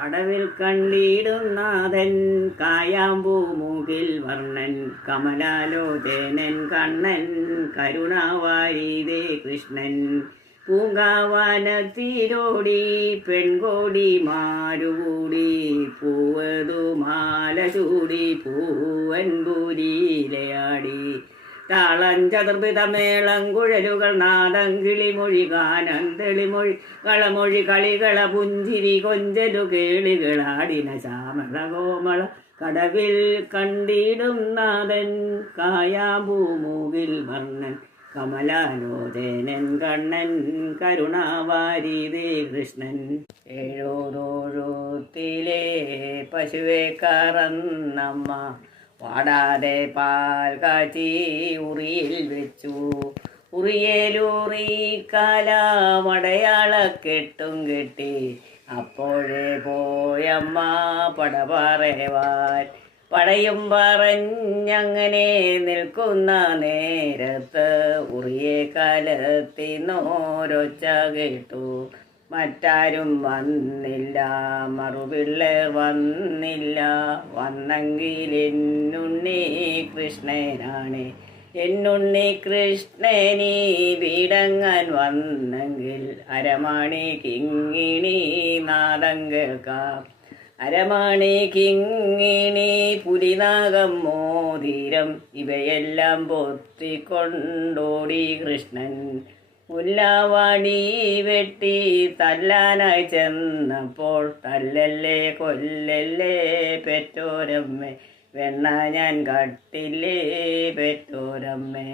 കടവിൽ കണ്ടിടുന്നാഥൻ കായാമ്പൂമുകിൽ വർണ്ണൻ കമലാലോചനൻ കണ്ണൻ കരുണാവാരിതേ കൃഷ്ണൻ പൂങ്കാവനത്തിലോടി പെൺകോടി മാരുകൂടി പൂവതു മാല ചൂടി പൂവൻപൂരിയിലയാടി താളം ചതുർവിധമേളം കുഴലുകൾ നാദം കിളിമൊഴി ഗാനം തെളിമൊഴി കളമൊഴി കളികള പുഞ്ചിരി കൊഞ്ചലു കേളികളാടിന ശ്യാമള കോമള കടവിൽ കണ്ടിടും നാഥൻ കായാമ്പൂമുകിൽ വർണ്ണൻ കമലാലോചനൻ കണ്ണൻ കരുണാവാരിതേ കൃഷ്ണൻ എഴുതോഴുത്തിലെ പശുവെ കറന്നമ്മ പാടാതെ പാൽ കാച്ചി ഉറിയിൽ വെച്ചു ഉറിയേലൂറി കാലമടയാളക്കെട്ടും കെട്ടി അപ്പോഴേ പോയമ്മ പട പറവാൻ പടയും പറഞ്ഞങ്ങനെ നിൽക്കുന്ന നേരത്ത് ഉറിയെ കാലത്തിനോരൊച്ച കേട്ടു മറ്റാരും വന്നില്ല മറുപിള്ളേർ വന്നില്ല വന്നെങ്കിൽ എന്നുണ്ണി കൃഷ്ണനാണ് എന്നുണ്ണി കൃഷ്ണനീ വീടങ്ങാൻ വന്നെങ്കിൽ അരമണി കിങ്ങിണി നാദം കേൾക്കാം അരമണി കിങ്ങിണി പുലിനാഗം മോതിരം ഇവയെല്ലാം പൊത്തിക്കൊണ്ടോടി കൃഷ്ണൻ മുല്ലാവാടി വെട്ടി തല്ലാനായി ചെന്നപ്പോൾ തല്ലല്ലേ കൊല്ലല്ലേ പെറ്റോരമ്മേ വെണ്ണ ഞാൻ കട്ടില്ലേ പെറ്റോരമ്മേ.